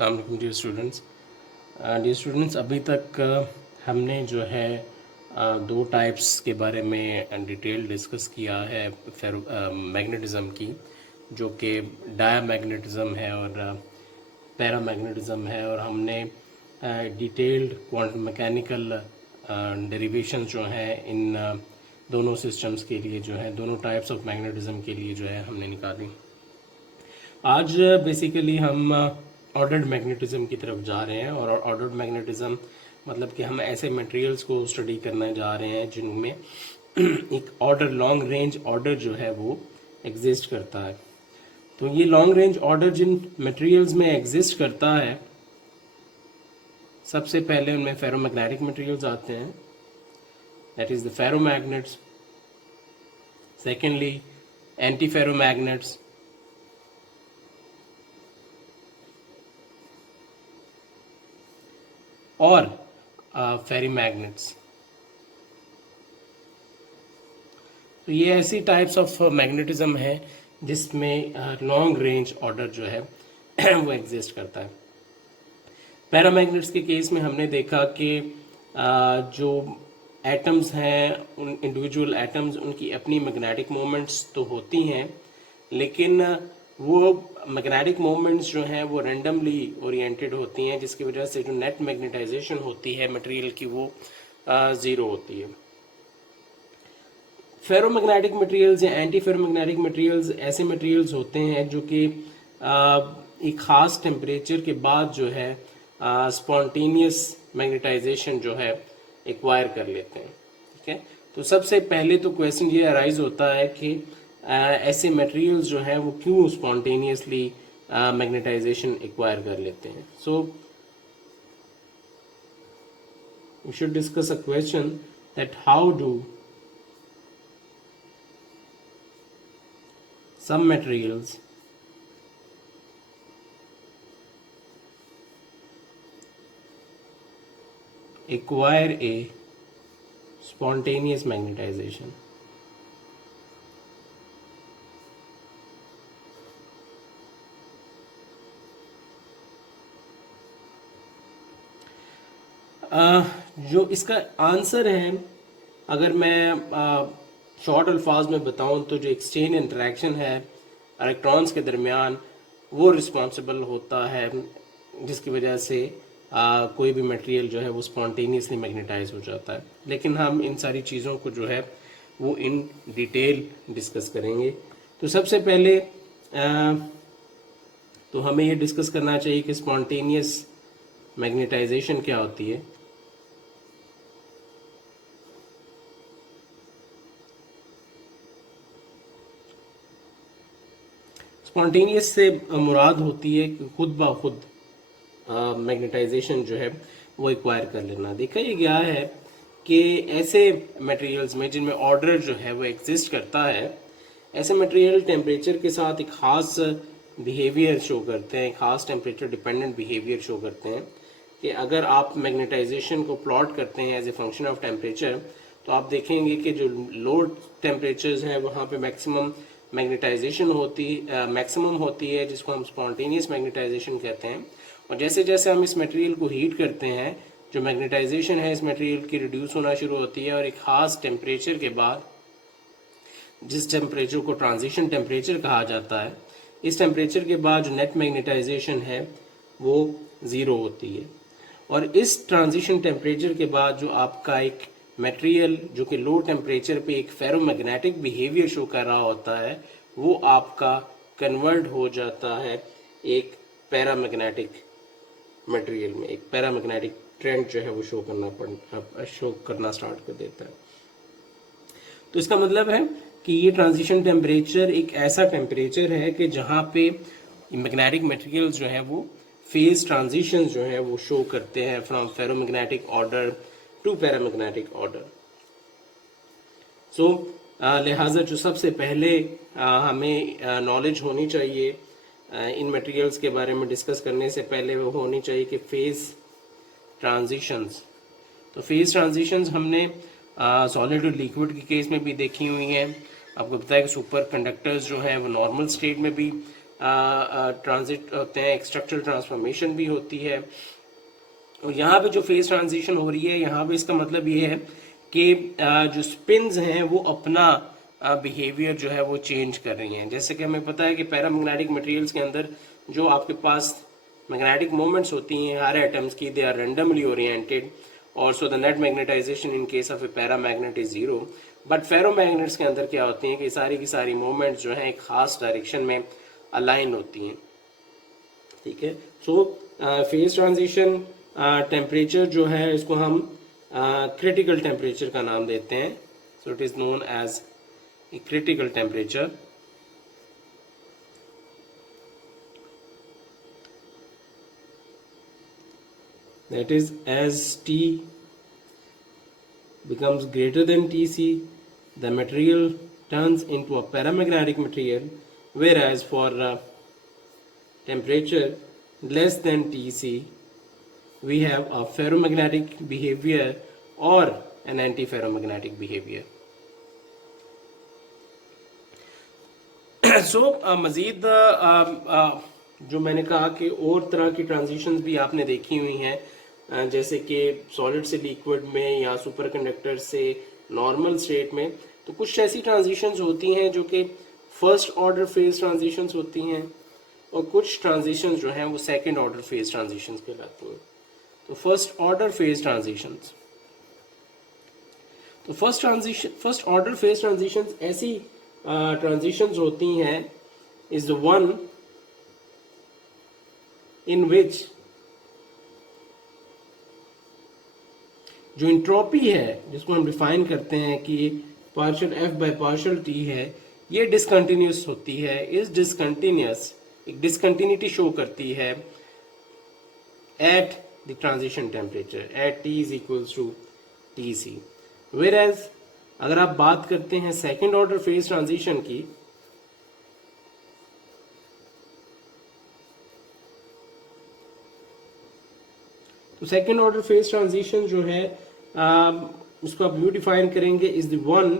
अस्सलाम वालेकुम dear students, अभी तक हमने जो है दो टाइप्स के बारे में डिटेल डिस्कस किया है मैग्नेटिज़म की, जो कि डायामैग्नेटिज़म है और पैरामैग्नेटिज़म है। और हमने डिटेल्ड क्वांटम मैकेनिकल डेरिवेशन जो हैं इन दोनों सिस्टम्स के लिए, जो है दोनों टाइप्स ऑफ मैग्नेटिज़म के लिए जो है हमने निकाली। आज बेसिकली हम ऑर्डर्ड मैग्नेटिज्म की तरफ जा रहे हैं। और ऑर्डर्ड मैग्नेटिज्म मतलब कि हम ऐसे मटेरियल्स को स्टडी करने जा रहे हैं जिनमें एक ऑर्डर, लॉन्ग रेंज ऑर्डर जो है वो एग्जिस्ट करता है। तो ये लॉन्ग रेंज ऑर्डर जिन मटेरियल्स में एग्जिस्ट करता है, सबसे पहले उनमें फेरोमैग्नेटिक मटेरियल्स आते हैं, that is the ferromagnets. Secondly antiferromagnets, और फेरी मैग्नेट्स। तो ये ऐसी टाइप्स ऑफ मैग्नेटिज्म है जिसमें लॉन्ग रेंज ऑर्डर जो है वो एग्जिस्ट करता है। पैरामैग्नेट्स के केस में हमने देखा कि जो एटम्स हैं, उन इंडिविजुअल एटम्स, उनकी अपनी मैग्नेटिक मोमेंट्स तो होती हैं, लेकिन वो मैग्नेटिक मोमेंट्स जो हैं वो रैंडमली ओरिएंटेड होती हैं, जिसकी वजह से जो नेट मैग्नेटाइजेशन होती है मटेरियल की वो ज़ीरो होती है। फेरोमैग्नेटिक मटेरियल्स या एंटी फेरोमैग्नेटिक मटेरियल्स ऐसे मटेरियल्स होते हैं जो कि एक ख़ास टेम्परेचर के बाद जो है स्पॉन्टेनियस मैग्नेटाइजेशन जो है एक्वायर कर लेते हैं। ठीक है, तो सबसे पहले तो क्वेश्चन ये अराइज होता है कि ऐसे मटेरियल्स जो हैं वो क्यों स्पॉन्टेनियसली मैग्नेटाइजेशन एक्वायर कर लेते हैं। So we should discuss a question that how do some materials acquire a spontaneous magnetization. जो इसका आंसर है, अगर मैं शॉर्ट अल्फाज में बताऊं तो जो एक्सचेंज इंटरेक्शन है इलेक्ट्रॉन्स के दरमियान, वो रिस्पॉन्सिबल होता है जिसकी वजह से कोई भी मटेरियल जो है वो स्पॉन्टेनियसली मैग्नेटाइज हो जाता है। लेकिन हम इन सारी चीज़ों को जो है वो इन डिटेल डिस्कस करेंगे। तो सबसे पहले तो हमें ये डिस्कस करना चाहिए कि स्पॉन्टेनियस मैग्नेटाइजेशन क्या होती है। स्पॉन्टेनियस से मुराद होती है कि खुद ब खुद मैग्नेटाइजेशन जो है वो एक्वायर कर लेना। देखा ये गया है कि ऐसे मटेरियल्स में जिनमें ऑर्डर जो है वो एग्जिस्ट करता है, ऐसे मटेरियल टेम्परेचर के साथ एक ख़ास बिहेवियर शो करते हैं, ख़ास टेम्परेचर डिपेंडेंट बिहेवियर शो करते हैं। कि अगर आप मैग्नेटाइजेशन को प्लॉट करते हैं as a function of temperature, तो आप देखेंगे कि जो लो टेम्परेचर्स हैं वहाँ पे मैक्सिमम मैग्नेटाइजेशन मैक्सिमम होती है, जिसको हम स्पॉन्टेनियस मैग्नेटाइजेशन कहते हैं। और जैसे जैसे हम इस मटेरियल को हीट करते हैं, जो मैग्नेटाइजेशन है इस मटेरियल की रिड्यूस होना शुरू होती है, और एक ख़ास टेम्परेचर के बाद, जिस टेम्परेचर को ट्रांजिशन टेम्परेचर कहा जाता है, इस टेम्परेचर के बाद जो नेट मैग्नेटाइजेशन है वो ज़ीरो होती है। और इस ट्रांजिशन टेम्परेचर के बाद जो आपका एक मटेरियल जो कि लो टेम्परेचर पे एक फेरोमैग्नेटिक बिहेवियर शो कर रहा होता है, वो आपका कन्वर्ट हो जाता है एक पैरामैग्नेटिक मटेरियल में। एक पैरामैग्नेटिक ट्रेंड जो है वो शो करना स्टार्ट कर देता है। तो इसका मतलब है कि ये ट्रांजिशन टेम्परेचर एक ऐसा टेम्परेचर है कि जहाँ पे मैग्नेटिक मटेरियल्स जो है वो फेज ट्रांजिशन जो है वो शो करते हैं from ferromagnetic order to paramagnetic order. So लिहाजा जो सबसे पहले हमें नॉलेज होनी चाहिए इन मटेरियल्स के बारे में डिस्कस करने से पहले, वो होनी चाहिए कि फेज ट्रांजिशंस। तो फेज ट्रांजिशंस हमने सॉलिड और लिक्विड के केस में भी देखी हुई हैं। आपको पता है कि सुपर कंडक्टर्स जो हैं वो नॉर्मल स्टेट में भी ट्रांजिट होते हैं, एक स्ट्रक्चरल ट्रांसफॉर्मेशन भी होती है। और यहाँ पे जो फेज ट्रांजिशन हो रही है, यहाँ पे इसका मतलब ये है कि जो स्पिन्स हैं वो अपना बिहेवियर जो है वो चेंज कर रही हैं। जैसे कि हमें पता है कि पैरामैग्नेटिक मटेरियल्स के अंदर जो आपके पास मैग्नेटिक मोमेंट्स होती हैं हर एटम्स की, दे आर रेंडमली ओरिएंटेड, और so the net magnetization in case of a paramagnet is zero. But ferromagnets के अंदर क्या होती हैं कि सारी की सारी मूवमेंट्स जो हैं एक खास डायरेक्शन में अलाइन होती हैं। ठीक है, सो फेज ट्रांजिशन टेम्परेचर जो है इसको हम क्रिटिकल टेम्परेचर का नाम देते हैं। So it is known as a critical temperature. That is, as T becomes greater than Tc, the material turns into a paramagnetic material, whereas for temperature less than Tc, we have a ferromagnetic behavior or an antiferromagnetic behavior. So मज़ीद जो मैंने कहा कि और तरह की transitions भी आपने देखी हुई हैं, जैसे कि सॉलिड से लिक्विड में या सुपर कंडक्टर से नॉर्मल स्टेट में। तो कुछ ऐसी ट्रांजिशंस होती हैं जो कि फर्स्ट ऑर्डर फेज ट्रांजिशंस होती हैं, और कुछ ट्रांजिशंस जो हैं वो सेकंड ऑर्डर फेज ट्रांजिशंस कहलाती हैं। तो फर्स्ट ऑर्डर फेज ट्रांजिशंस, तो फर्स्ट ऑर्डर फेज ट्रांजिशंस ऐसी ट्रांजिशंस होती हैं इज द वन इन विच जो इंट्रोपी है, जिसको हम डिफाइन करते हैं कि partial F by partial T है, ये डिसकंटिन्यूस होती है। इस डिसकंटिन्यूस एक डिसकंटिन्यूटी शो करती है at the transition temperature at T is equals to T C. Whereas अगर आप बात करते हैं सेकेंड ऑर्डर फेज ट्रांजिशन की, तो सेकेंड ऑर्डर फेज ट्रांजिशन जो है उसको आप यू डिफाइन करेंगे is the one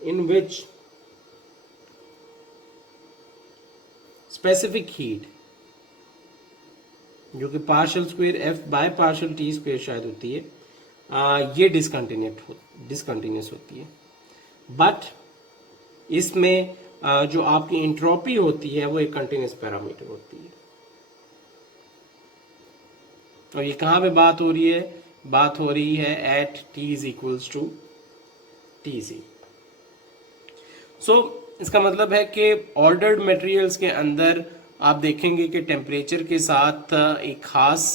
in which specific heat, जो कि partial square F by partial T square शायद होती है, ये डिसकंटिन्यूस होती है। बट इसमें जो आपकी इंट्रोपी होती है वो एक कंटिन्यूस पैरामीटर होती है। और ये कहाँ पे बात हो रही है? बात हो रही है at T is equals to T C. So इसका मतलब है कि ऑर्डर्ड मटेरियल्स के अंदर आप देखेंगे कि टेम्परेचर के साथ एक खास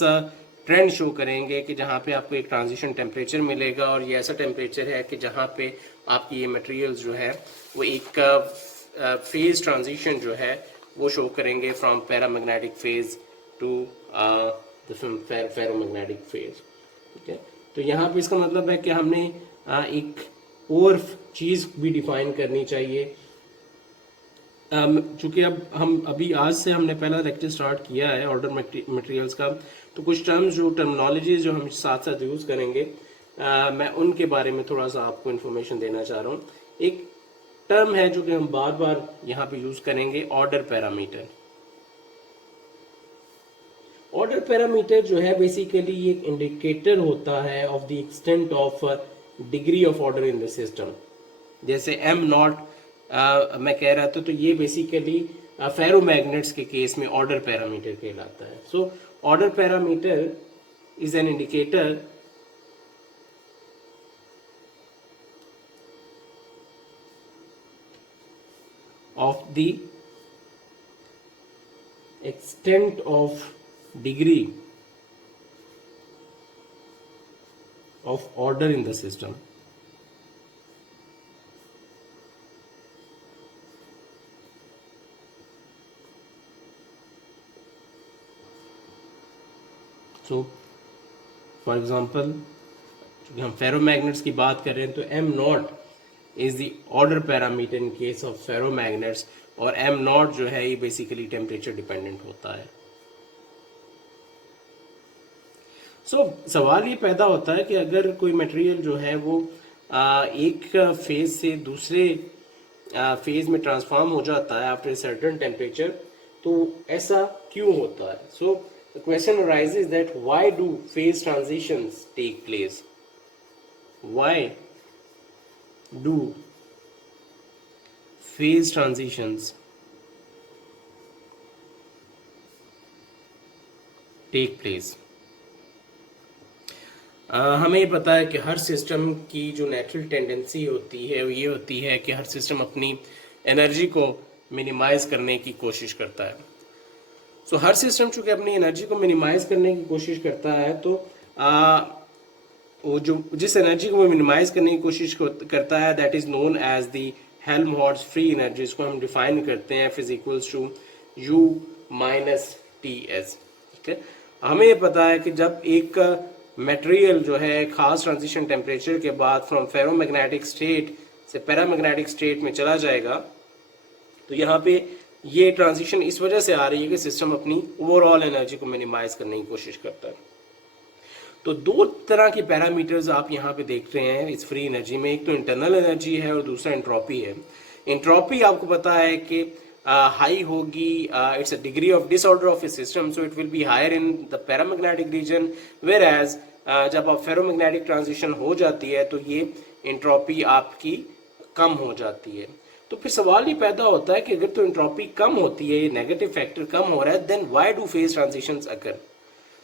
ट्रेंड शो करेंगे कि जहाँ पे आपको एक ट्रांजिशन टेम्परेचर मिलेगा, और ये ऐसा टेम्परेचर है कि जहाँ पे आपकी ये मटेरियल्स जो है वो एक फेज ट्रांजिशन जो है वो शो करेंगे from paramagnetic phase two ferromagnetic phase. ठीक है, तो यहाँ पे इसका मतलब है कि हमने एक और चीज़ भी डिफाइन करनी चाहिए। चूंकि अब हम अभी आज से हमने पहला लेक्चर स्टार्ट किया है ऑर्डर मटेरियल्स का, तो कुछ टर्म्स जो टर्मिनोलॉजीज जो हम साथ साथ यूज़ करेंगे, मैं उनके बारे में थोड़ा सा आपको इन्फॉर्मेशन देना चाह रहा हूँ। एक टर्म है जो कि हम बार बार यहाँ पे यूज़ करेंगे, ऑर्डर पैरामीटर। ऑर्डर पैरामीटर जो है बेसिकली एक इंडिकेटर होता है of the extent of degree of order in the system. जैसे एम नॉट मैं कह रहा था, तो ये बेसिकली फेरोमैग्नेट्स के केस में ऑर्डर पैरामीटर कहलाता है। So order parameter is an indicator of the extent of degree of order in the system. So for example, चूँकि हम फेरोमैग्नेट्स की बात कर रहे हैं, तो M naught is the order parameter in case of ferromagnets, और एम नॉट जो है ये बेसिकली टेम्परेचर डिपेंडेंट होता है। सो सवाल ये पैदा होता है कि अगर कोई मटेरियल जो है वो एक फेज से दूसरे फेज में ट्रांसफॉर्म हो जाता है आफ्टर सर्टेन टेम्परेचर, तो ऐसा क्यों होता है? So the question arises that why do phase transitions take place, why do phase transitions take place। हमें पता है कि हर सिस्टम की जो नेचुरल टेंडेंसी होती है वो ये होती है कि हर सिस्टम अपनी एनर्जी को मिनिमाइज करने की कोशिश करता है। सो हर सिस्टम चूंकि अपनी एनर्जी को मिनिमाइज करने की कोशिश करता है, तो वो जो जिस एनर्जी को वो मिनिमाइज करने की कोशिश करता है, that is known as the Helmholtz free energy. इसको हम डिफाइन करते हैं F is equals to U minus T S. ठीक है, हमें ये पता है कि जब एक मटेरियल जो है खास ट्रांजिशन टेम्परेचर के बाद फ्रॉम फेरोमैग्नेटिक स्टेट से पैरामैग्नेटिक स्टेट में चला जाएगा, तो यहाँ पे ये ट्रांजिशन इस वजह से आ रही है कि सिस्टम अपनी ओवरऑल एनर्जी को मिनिमाइज करने की कोशिश करता है। तो दो तरह के पैरामीटर्स आप यहाँ पे देख रहे हैं इस फ्री एनर्जी में, एक तो इंटरनल एनर्जी है और दूसरा एंट्रोपी है। एंट्रोपी आपको पता है कि हाई होगी, it's a degree of disorder of a system, so it will be higher in the paramagnetic region, whereas जब आप फेरोमैग्नेटिक ट्रांजिशन हो जाती है तो ये एंट्रोपी आपकी कम हो जाती है। तो फिर सवाल ये पैदा होता है कि अगर तो एंट्रोपी कम होती है, ये नेगेटिव फैक्टर कम हो रहा है, then why do phase transitions occur?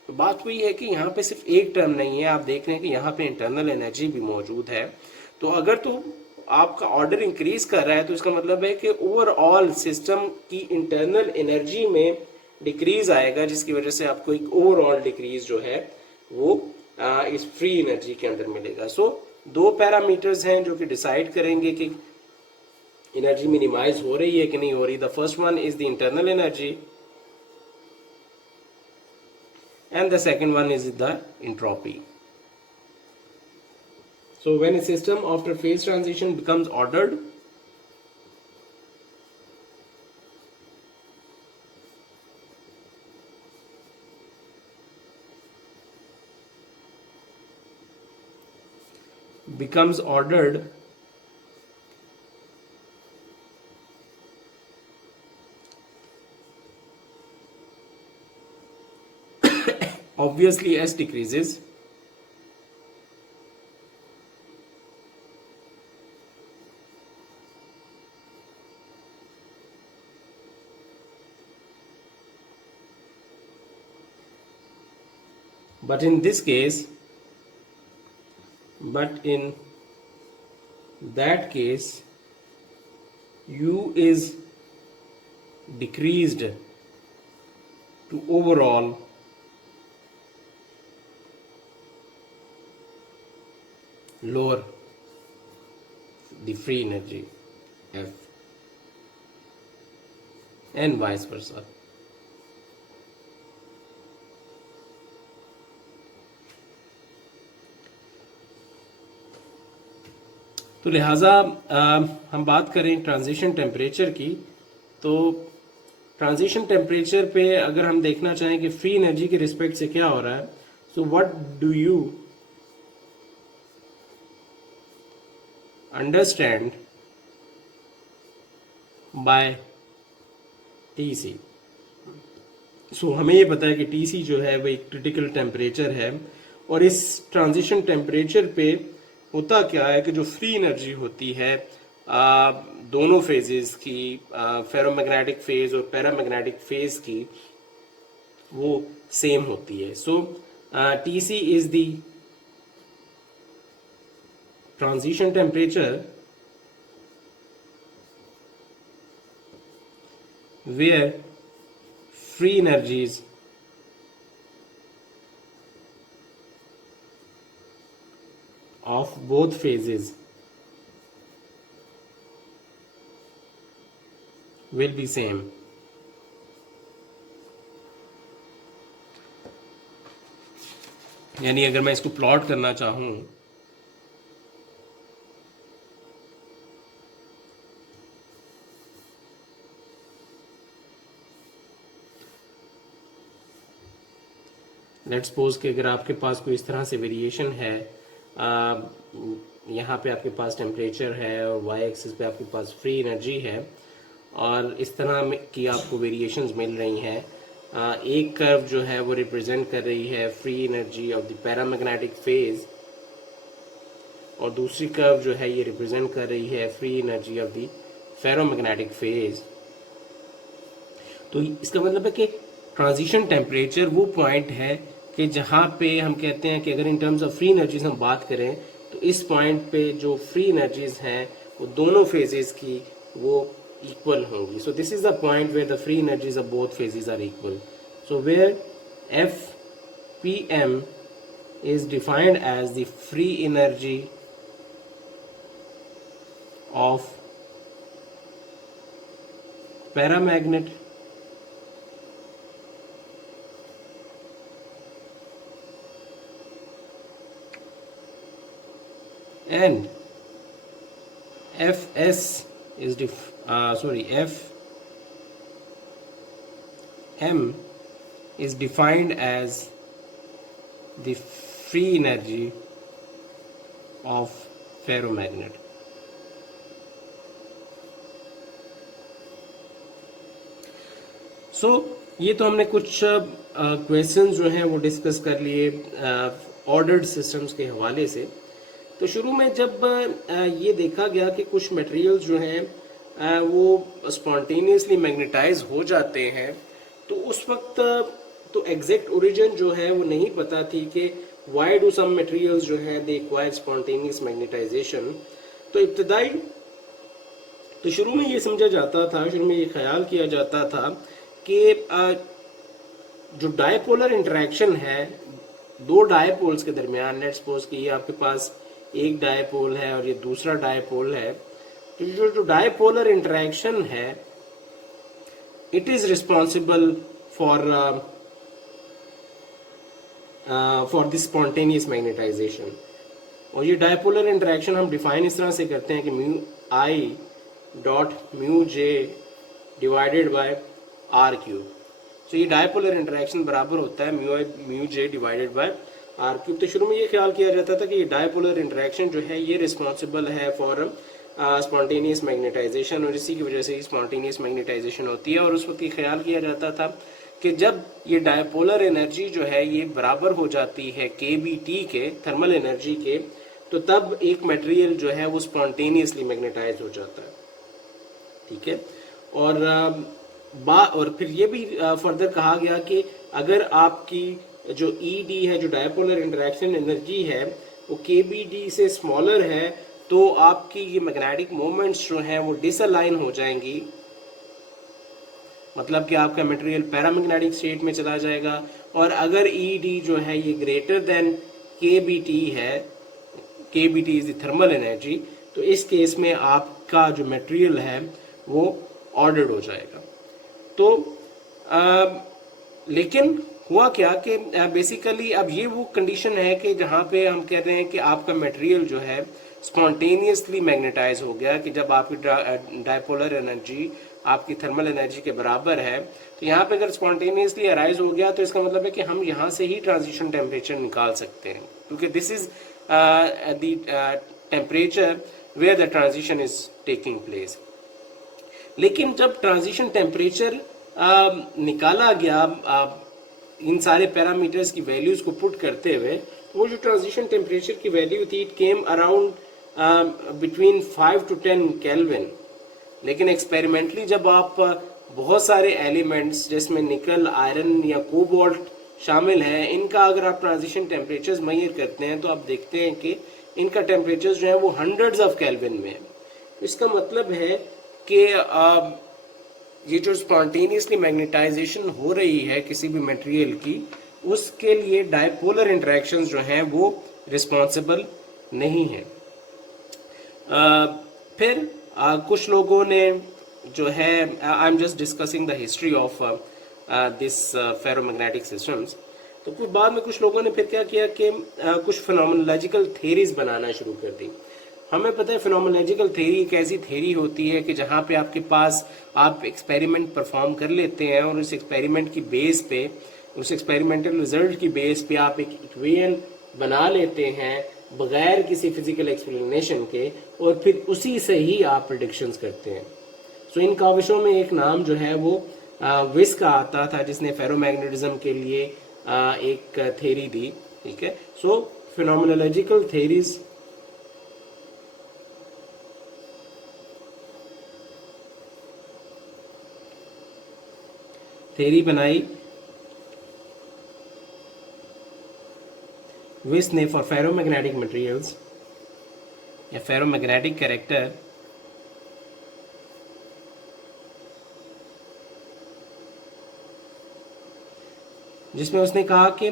तो बात वही है कि यहाँ पे सिर्फ एक टर्म नहीं है, आप देख रहे हैं कि यहाँ पे इंटरनल एनर्जी भी मौजूद है। तो अगर तो आपका ऑर्डर इंक्रीज कर रहा है तो इसका मतलब है कि ओवरऑल सिस्टम की इंटरनल एनर्जी में डिक्रीज आएगा, जिसकी वजह से आपको एक ओवरऑल डिक्रीज जो है वो इस फ्री एनर्जी के अंदर मिलेगा। सो दो पैरामीटर्स हैं जो कि डिसाइड करेंगे कि एनर्जी मिनिमाइज हो रही है कि नहीं हो रही। The first one is the internal energy and the second one is the entropy. So when a system after phase transition becomes ordered, obviously S decreases, but in that case U is decreased to overall lower the free energy F and vice versa. तो लिहाजा हम बात करें transition temperature की, तो transition temperature पे अगर हम देखना चाहें कि फ्री एनर्जी के रिस्पेक्ट से क्या हो रहा है, so what do you understand by TC? सो हमें ये पता है कि TC जो है वो एक क्रिटिकल टेम्परेचर है, और इस ट्रांजिशन टेम्परेचर पे होता क्या है कि जो फ्री एनर्जी होती है दोनों फेजेस की, फेरोमैग्नेटिक फेज और पैरामैग्नेटिक फेज की, वो सेम होती है। सो TC is the transition temperature where free energies of both phases will be same. यानी अगर मैं इसको प्लॉट करना चाहूं, लेट्स सपोज कि अगर आपके पास कोई इस तरह से वेरिएशन है यहाँ पे आपके पास टेम्परेचर है और वाई एक्सिस पे आपके पास फ्री एनर्जी है, और इस तरह की आपको वेरिएशंस मिल रही हैं। एक कर्व जो है वो रिप्रेजेंट कर रही है free energy of the paramagnetic phase, और दूसरी कर्व जो है ये रिप्रेजेंट कर रही है free energy of the ferromagnetic phase. तो इसका मतलब है कि ट्रांजिशन टेम्परेचर वो पॉइंट है कि जहाँ पे हम कहते हैं कि अगर इन टर्म्स ऑफ फ्री एनर्जीज हम बात करें तो इस पॉइंट पे जो फ्री एनर्जीज हैं वो दोनों फेजेस की वो इक्वल होंगी। So this is the point where the free energies of both phases are equal. So where F P M is defined as the free energy of paramagnet and Fs is Fm is defined as the free energy of ferromagnet. सो ये तो हमने कुछ questions जो हैं वो discuss कर लिए ordered systems के हवाले से। तो शुरू में जब ये देखा गया कि कुछ मटेरियल्स जो हैं वो स्पॉन्टेनियसली मैग्नेटाइज हो जाते हैं, तो उस वक्त तो एग्जैक्ट ओरिजिन जो है वो नहीं पता थी कि वाई डू सम मटेरियल्स जो है दे एक्वायर स्पॉन्टेनियस मैग्नेटाइजेशन। तो इब्तदाई तो शुरू में ये समझा जाता था, शुरू में ये ख्याल किया जाता था कि जो डायपोलर इंटरेक्शन है दो डायपोल्स के दरमियान, लेट्स सपोज कि ये आपके पास एक डायपोल है और ये दूसरा डायपोल है, तो जो डायपोलर इंटरेक्शन है it is responsible for the spontaneous magnetisation. और ये डायपोलर इंटरेक्शन हम डिफाइन इस तरह से करते हैं कि mu i dot mu j divided by r cube. तो ये डायपोलर इंटरेक्शन बराबर होता है mu i mu j divided by r cube. तो शुरू में ये ख्याल किया जाता था कि ये डायपोलर इंटरेक्शन जो है ये रिस्पॉन्सिबल है फॉर स्पॉन्टेनियस मैग्नेटाइजेशन, और इसी की वजह से स्पॉन्टेनियस मैग्नेटाइजेशन होती है। और उस वक्त ये ख्याल किया जाता था कि जब ये डायपोलर एनर्जी जो है ये बराबर हो जाती है के बी टी के, थर्मल एनर्जी के, तो तब एक मटेरियल जो है वो स्पॉन्टेनियसली मैग्नेटाइज हो जाता है। ठीक है। और फिर ये भी फर्दर कहा गया कि अगर आपकी जो ई डी है, जो डायपोलर इंटरेक्शन एनर्जी है, वो के बी डी से स्मॉलर है, तो आपकी ये मैग्नेटिक मोमेंट्स जो हैं वो डिसअलाइन हो जाएंगी। मतलब कि आपका मटेरियल पैरामैग्नेटिक स्टेट में चला जाएगा। और अगर ई डी जो है ये greater than k B T है, k B T is the thermal energy, तो इस केस में आपका जो मटेरियल है वो ऑर्डर्ड हो जाएगा। तो लेकिन हुआ क्या कि बेसिकली अब ये वो कंडीशन है कि जहाँ पे हम कह रहे हैं कि आपका मटेरियल जो है स्पॉन्टेनियसली मैग्नेटाइज हो गया, कि जब आपकी डायपोलर एनर्जी आपकी थर्मल एनर्जी के बराबर है, तो यहाँ पे अगर स्पॉन्टेनियसली अराइज हो गया तो इसका मतलब है कि हम यहाँ से ही ट्रांजिशन टेम्परेचर निकाल सकते हैं, क्योंकि this is the temperature where the transition is taking place. लेकिन जब ट्रांजिशन टेम्परेचर निकाला गया इन सारे पैरामीटर्स की वैल्यूज को पुट करते हुए, वो जो ट्रांजिशन टेम्परेचर की वैल्यू थी it came around between 5 to 10 kelvin. लेकिन एक्सपेरिमेंटली जब आप बहुत सारे एलिमेंट्स जिसमें निकल, आयरन या कोबाल्ट शामिल है, इनका अगर आप ट्रांजिशन टेम्परेचर्स मेजर करते हैं तो आप देखते हैं कि इनका टेम्परेचर जो है वो हंड्रेड्स ऑफ केल्विन में है। इसका मतलब है कि ये जो स्पॉन्टेनियसली मैग्नेटाइजेशन हो रही है किसी भी मटेरियल की, उसके लिए डायपोलर इंटरेक्शंस जो हैं वो रिस्पॉन्सिबल नहीं है। फिर कुछ लोगों ने जो है, I am just discussing the history of this ferromagnetic systems. तो कुछ बाद में कुछ लोगों ने फिर क्या किया कि कुछ फिनोमेनोलॉजिकल थेरीज बनाना शुरू कर दी। हमें पता है फिनोमेनोलॉजिकल थ्योरी एक ऐसी थ्योरी होती है कि जहाँ पे आपके पास आप एक्सपेरिमेंट परफॉर्म कर लेते हैं और उस एक्सपेरिमेंट की बेस पे, उस एक्सपेरिमेंटल रिजल्ट की बेस पे आप एक इक्वेशन बना लेते हैं बगैर किसी फिजिकल एक्सप्लेनेशन के, और फिर उसी से ही आप प्रिडिक्शंस करते हैं। सो इन काविशों में एक नाम जो है वो विस का आता था, जिसने फेरोमैग्नेटिज्म के लिए एक थ्योरी दी। ठीक है, सो फिनोमिनोलॉजिकल थ्योरीज थ्योरी बनाई विस ने फॉर फेरोमैग्नेटिक मटेरियल्स या फेरोमैग्नेटिक कैरेक्टर, जिसमें उसने कहा कि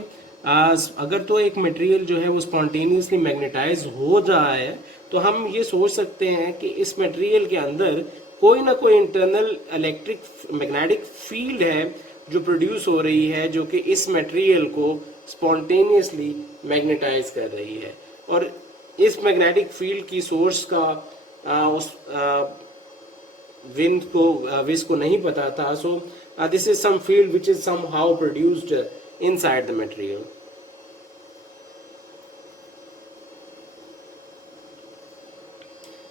अगर तो एक मटेरियल जो है वो स्पॉन्टेनियसली मैग्नेटाइज हो रहा है, तो हम ये सोच सकते हैं कि इस मटेरियल के अंदर कोई ना कोई इंटरनल इलेक्ट्रिक मैग्नेटिक फील्ड है जो प्रोड्यूस हो रही है, जो कि इस मटेरियल को स्पॉन्टेनियसली मैग्नेटाइज कर रही है। और इस मैग्नेटिक फील्ड की सोर्स का उस विस को नहीं पता था। सो this is some field which is somehow produced inside the material.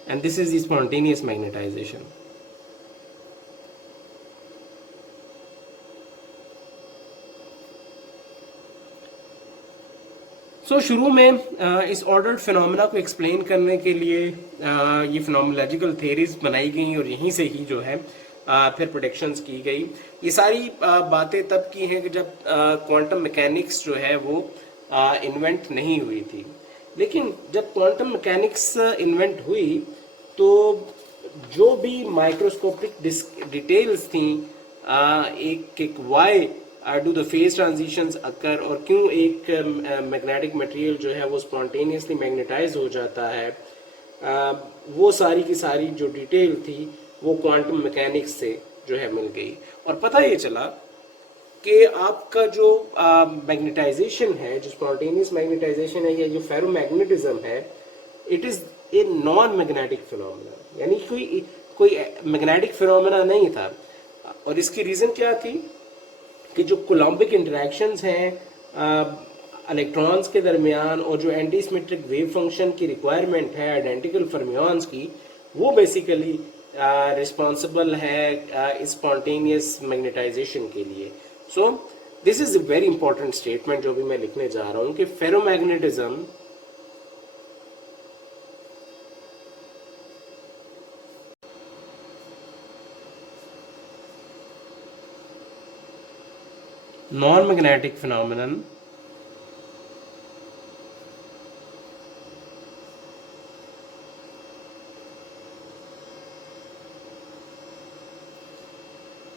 And this is the spontaneous magnetization. So शुरू में इस ऑर्डर्ड फिनोमेना को एक्सप्लेन करने के लिए ये फिनोमेनोलॉजिकल थ्योरीज बनाई गई, और यहीं से ही जो है फिर प्रोडिक्शंस की गई। ये सारी बातें तब की हैं कि जब क्वांटम मैकेनिक्स जो है वो इन्वेंट नहीं हुई थी। लेकिन जब क्वांटम मैकेनिक्स इन्वेंट हुई तो जो भी माइक्रोस्कोपिक डिटेल्स थी, एक why do the phase transitions occur, और क्यों एक मैग्नेटिक मटेरियल जो है वो स्पॉन्टेनियसली मैग्नेटाइज हो जाता है, वो सारी की सारी जो डिटेल थी वो क्वांटम मैकेनिक्स से जो है मिल गई। और पता ये चला कि आपका जो मैग्नेटाइजेशन है, जो स्पॉन्टेनियस मैग्नेटाइजेशन है या जो फेरोमैग्नेटिज्म है, it is a non magnetic phenomena, यानी कोई मैग्नेटिक फिनोमेना नहीं था। और इसकी रीजन क्या थी कि जो कोलम्बिक इंटरेक्शंस हैं इलेक्ट्रॉन्स के दरमियान, और जो एंटी सिमेट्रिक वेव फंक्शन की रिक्वायरमेंट है आइडेंटिकल फर्मियंस की, वो बेसिकली रिस्पॉन्सिबल है स्पॉन्टेनियस मैग्नेटाइजेशन के लिए। सो this is a very important statement जो भी मैं लिखने जा रहा हूं कि ferromagnetism non-magnetic phenomenon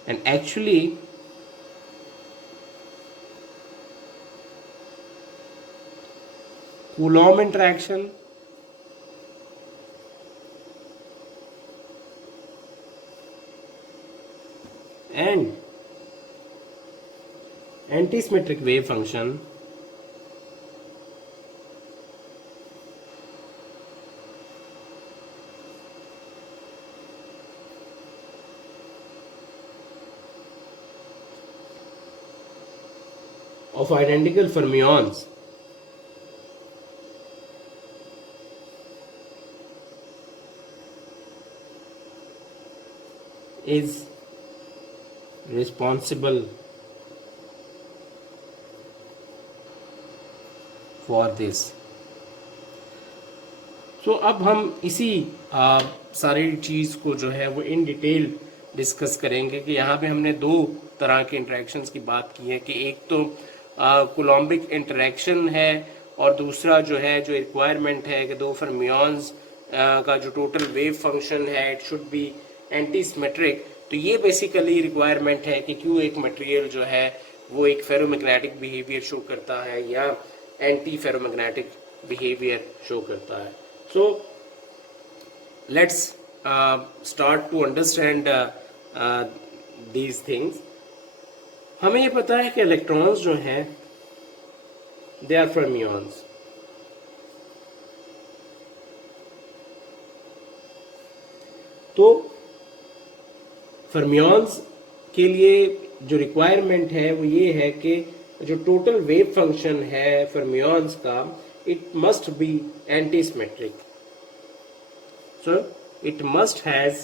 and actually Coulomb interaction and antisymmetric wave function of identical fermions is responsible for this. So अब हम इसी सारी चीज़ को जो है वो इन डिटेल डिस्कस करेंगे कि यहाँ पे हमने दो तरह के इंटरेक्शंस की बात की है कि एक तो कोलम्बिक इंटरेक्शन है, और दूसरा जो है जो रिक्वायरमेंट है कि दो फर्मियंस का जो टोटल वेव फंक्शन है it should be anti symmetric. तो ये बेसिकली रिक्वायरमेंट है कि क्यों एक मटेरियल जो है वो एक फेरोमैग्नेटिक बिहेवियर शो करता है या एंटी फेरोमैग्नेटिक बिहेवियर शो करता है। So let's start to understand these things. हमें ये पता है कि इलेक्ट्रॉन्स जो हैं दे आर फर्मियंस। तो फर्मियंस के लिए जो रिक्वायरमेंट है वो ये है कि जो टोटल वेव फंक्शन है फर्मियंस का it must be antisymmetric. So it must have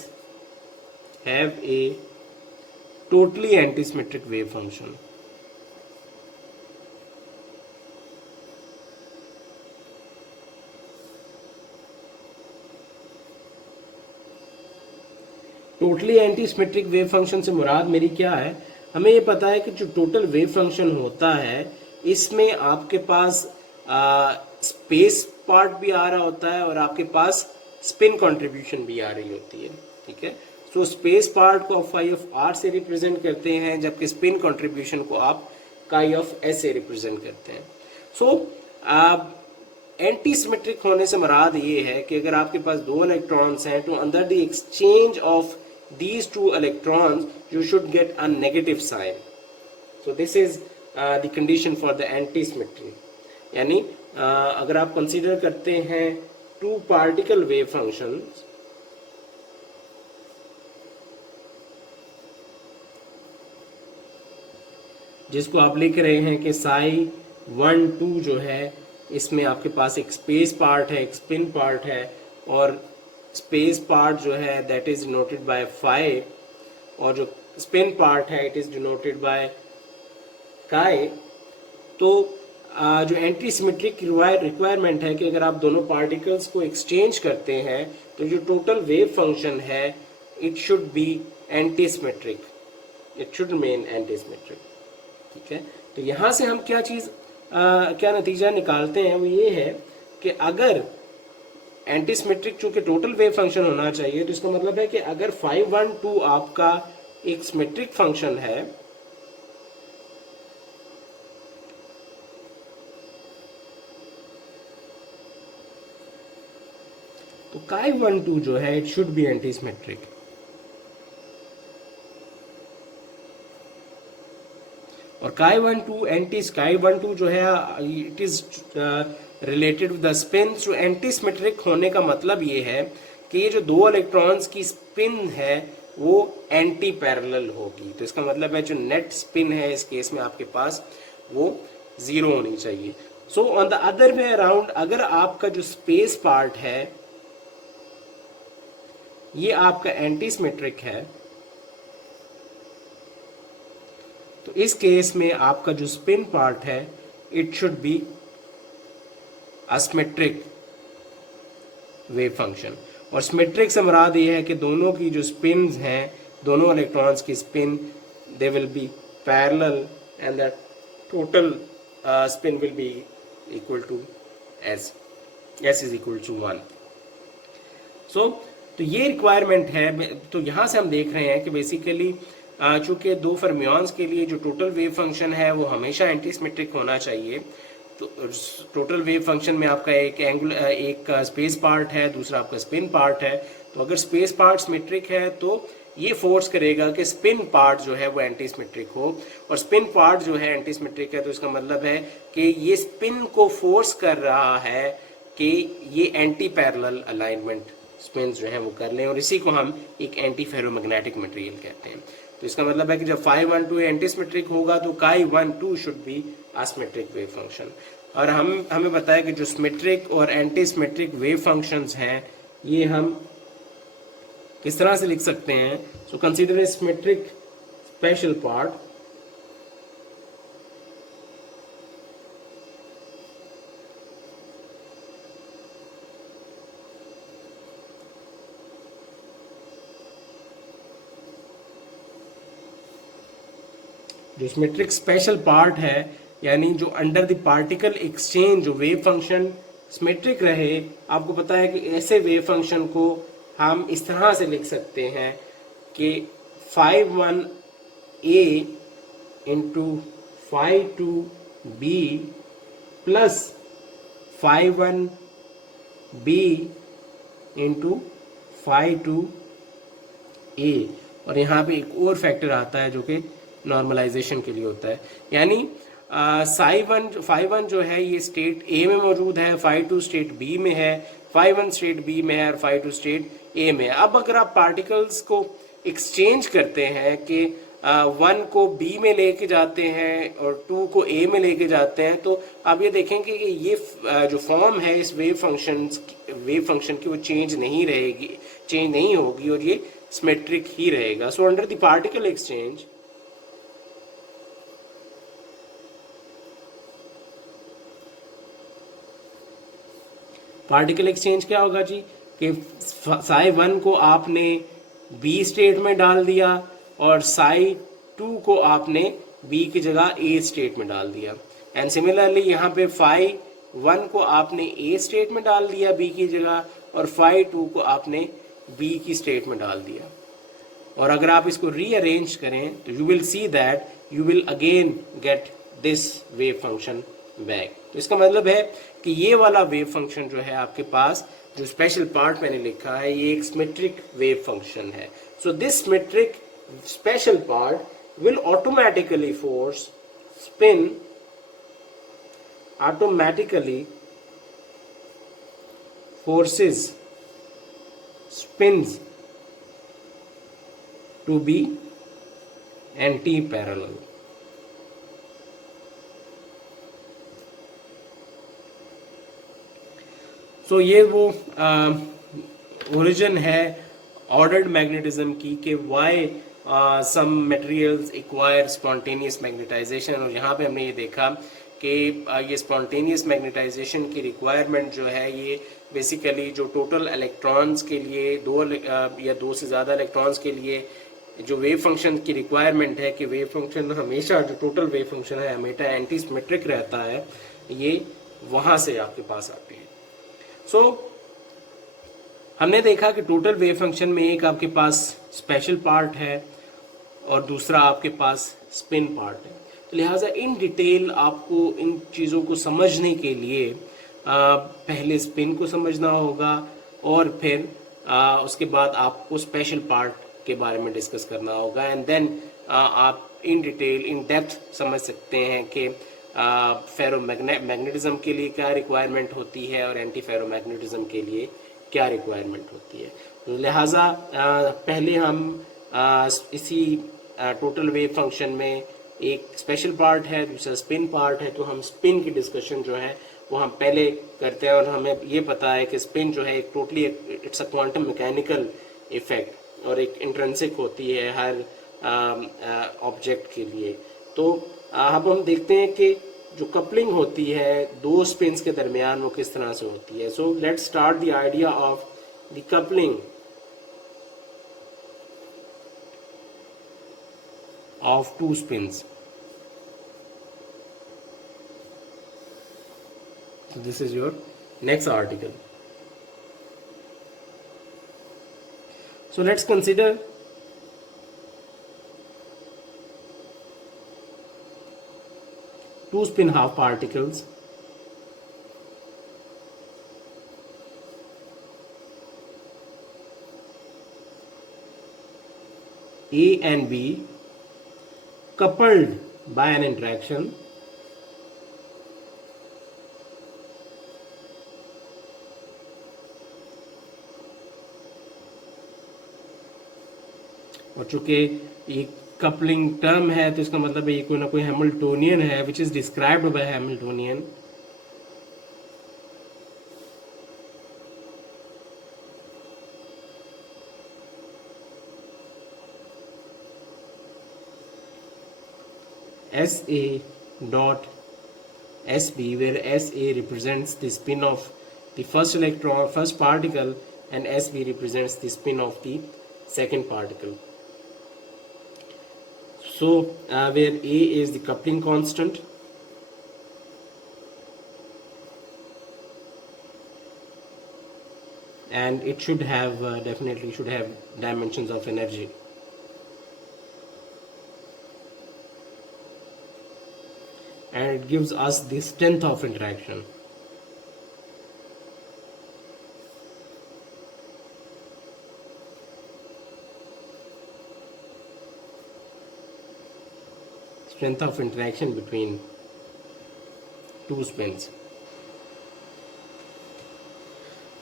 a totally antisymmetric wave function. Totally antisymmetric wave function से मुराद मेरी क्या है, हमें ये पता है कि जो टोटल वेव फंक्शन होता है इसमें आपके पास स्पेस पार्ट भी आ रहा होता है और आपके पास स्पिन कंट्रीब्यूशन भी आ रही होती है, ठीक है। सो स्पेस पार्ट को आप फाई ऑफ आर से रिप्रेजेंट करते हैं, जबकि स्पिन कंट्रीब्यूशन को आप काई ऑफ एस से रिप्रेजेंट करते हैं। सो एंटीसिमेट्रिक होने से मुराद ये है कि अगर आपके पास दो इलेक्ट्रॉन्स हैं तो अंदर the exchange of these two electrons you should get a negative sign. So this is the condition for the antisymmetry. यानी अगर आप कंसीडर करते हैं टू पार्टिकल वेव फंक्शंस, जिसको आप लिख रहे हैं कि साई 1 2 जो है इसमें आपके पास एक स्पेस पार्ट है, एक स्पिन पार्ट है, और स्पेस पार्ट जो है that is denoted by phi और जो स्पिन पार्ट है it is denoted by chi. तो जो एंटीसिमेट्रिक रिक्वायरमेंट है कि अगर आप दोनों पार्टिकल्स को एक्सचेंज करते हैं तो जो टोटल वेव फंक्शन है it should be antisymmetric, it should remain antisymmetric, ठीक है। तो यहाँ से हम क्या नतीजा निकालते हैं वो ये है कि अगर एंटीसिमेट्रिक चूंकि टोटल वेव फंक्शन होना चाहिए तो इसका मतलब है कि अगर 5 1 2 आपका एक सिमेट्रिक फंक्शन है तो काई 1 2 जो है इट शुड बी एंटीसिमेट्रिक। और काई 1 2 जो है it is related with the spin. So antisymmetric होने का मतलब ये है कि ये जो दो इलेक्ट्रॉन्स की स्पिन है वो एंटी पैरेलल होगी। तो इसका मतलब है जो नेट स्पिन है इस केस में आपके पास वो 0 होनी चाहिए। So on the other way around अगर आपका जो स्पेस पार्ट है ये आपका एंटीसिमेट्रिक है तो इस केस में आपका जो स्पिन पार्ट है it should be asymmetric wave function. और सिमेट्रिक से मुराद ये है कि दोनों की जो स्पिन्स हैं, दोनों इलेक्ट्रॉन्स की spin they will be parallel and that total spin will be equal to S is equal to 1। So तो ये रिक्वायरमेंट है। तो यहाँ से हम देख रहे हैं कि बेसिकली चूंकि दो फर्मियॉन्स के लिए जो टोटल वेव फंक्शन है वो हमेशा एंटीसिमेट्रिक होना चाहिए। तो टोटल वेव फंक्शन में आपका एक स्पेस पार्ट है, दूसरा आपका स्पिन पार्ट है। तो अगर स्पेस पार्ट सिमेट्रिक है तो ये फोर्स करेगा कि स्पिन पार्ट जो है वो एंटीसिमेट्रिक हो, और स्पिन पार्ट जो है एंटीसिमेट्रिक है तो इसका मतलब है कि ये स्पिन को फोर्स कर रहा है कि ये एंटी पैरेलल अलाइनमेंट स्पिन्स जो है वो कर लें, और इसी को हम एक एंटी फेरोमैग्नेटिक मटेरियल कहते हैं। तो इसका मतलब है कि जब 5 1 2 एंटीसिमेट्रिक होगा तो काई 1 2 should be asymmetric wave function. और हमें बताया कि जो सिमेट्रिक और एंटीसिमेट्रिक वेव फंक्शंस हैं ये हम किस तरह से लिख सकते हैं। So consider a symmetric spatial part जो सिमेट्रिक स्पेशल पार्ट है यानी जो अंडर द पार्टिकल एक्सचेंज जो वेव फंक्शन सिमेट्रिक रहे। आपको पता है कि ऐसे वेव फंक्शन को हम इस तरह से लिख सकते हैं कि phi 1 a into phi 2 b plus phi 1 b into phi 2 a। और यहाँ पे एक और फैक्टर आता है जो कि नॉर्मलाइजेशन के लिए होता है, यानी phi 1 जो है ये स्टेट A में मौजूद है, phi 2 स्टेट B में है, phi 1 स्टेट B में है और phi 2 स्टेट A में है। अब अगर आप पार्टिकल्स को एक्सचेंज करते हैं कि 1 को बी में लेके जाते हैं और 2 को ए में लेके जाते हैं, तो आप ये देखेंगे कि ये जो फॉर्म है इस वेव फंक्शन की वो चेंज नहीं होगी और ये सिमेट्रिक ही रहेगा. So under the particle exchange क्या होगा जी कि साई 1 को आपने बी स्टेट में डाल दिया और साई 2 को आपने बी की जगह ए स्टेट में डाल दिया. एंड सिमिलरली यहाँ पे फाई 1 को आपने ए स्टेट में डाल दिया बी की जगह और फाई 2 को आपने बी की स्टेट में डाल दिया. और अगर आप इसको रीअरेंज करें तो you will see that you will again get this wave function back. तो इसका मतलब है कि ये वाला वेव फंक्शन जो है आपके पास, जो स्पेशल पार्ट मैंने लिखा है, ये एक सिमेट्रिक वेव फंक्शन है. So this symmetric spatial part will automatically forces spins to be anti-parallel. So ये वो ओरिजिन है ऑर्डर्ड मैग्नेटिज्म की कि why some materials acquire spontaneous magnetisation. और यहाँ पे हमने ये देखा कि ये स्पॉन्टेनियस मैग्नेटाइजेशन की रिक्वायरमेंट जो है ये बेसिकली जो टोटल इलेक्ट्रॉन्स के लिए दो से ज़्यादा इलेक्ट्रॉन्स के लिए जो वेव फंक्शन की रिक्वायरमेंट है कि वेव फंक्शन हमेशा, जो टोटल वेव फंक्शन है हमेशा एंटी सिमेट्रिक रहता है, ये वहाँ से आपके पास आती है. सो हमने देखा कि टोटल वेव फंक्शन में एक आपके पास स्पेशल पार्ट है और दूसरा आपके पास स्पिन पार्ट है. तो लिहाजा इन डिटेल आपको इन चीज़ों को समझने के लिए पहले स्पिन को समझना होगा और फिर उसके बाद आपको स्पेशल पार्ट के बारे में डिस्कस करना होगा. एंड देन आप इन डिटेल इन डेप्थ समझ सकते हैं कि फेरोमैग्नेटिज्म के लिए क्या रिक्वायरमेंट होती है और एंटी फेरोमैग्नेटिज्म के लिए क्या रिक्वायरमेंट होती है. तो लिहाजा पहले हम इसी टोटल वेव फंक्शन में एक स्पेशल पार्ट है, दूसरा स्पिन पार्ट है, तो हम स्पिन की डिस्कशन जो है वो हम पहले करते हैं. और हमें ये पता है कि स्पिन जो है एक totally it's a quantum mechanical effect और एक इंट्रिंसिक होती है हर ऑब्जेक्ट के लिए. तो अब हम देखते हैं कि जो कपलिंग होती है दो स्पिन्स के दरमियान वो किस तरह से होती है. So let's start the idea of the coupling of two spins. So this is your next article. So let's consider two spin half particles A and B coupled by an interaction और चूंकि ये coupling term है तो इसका मतलब है ये कोई ना कोई हैमिल्टोनियन है which is described bye Hamiltonian. SA dot SB, where SA represents the spin of the first particle, and SB represents the spin of the second particle. So where A is the coupling constant, and it should have definitely should have dimensions of energy. And it gives us the strength of interaction. Strength of interaction between two spins.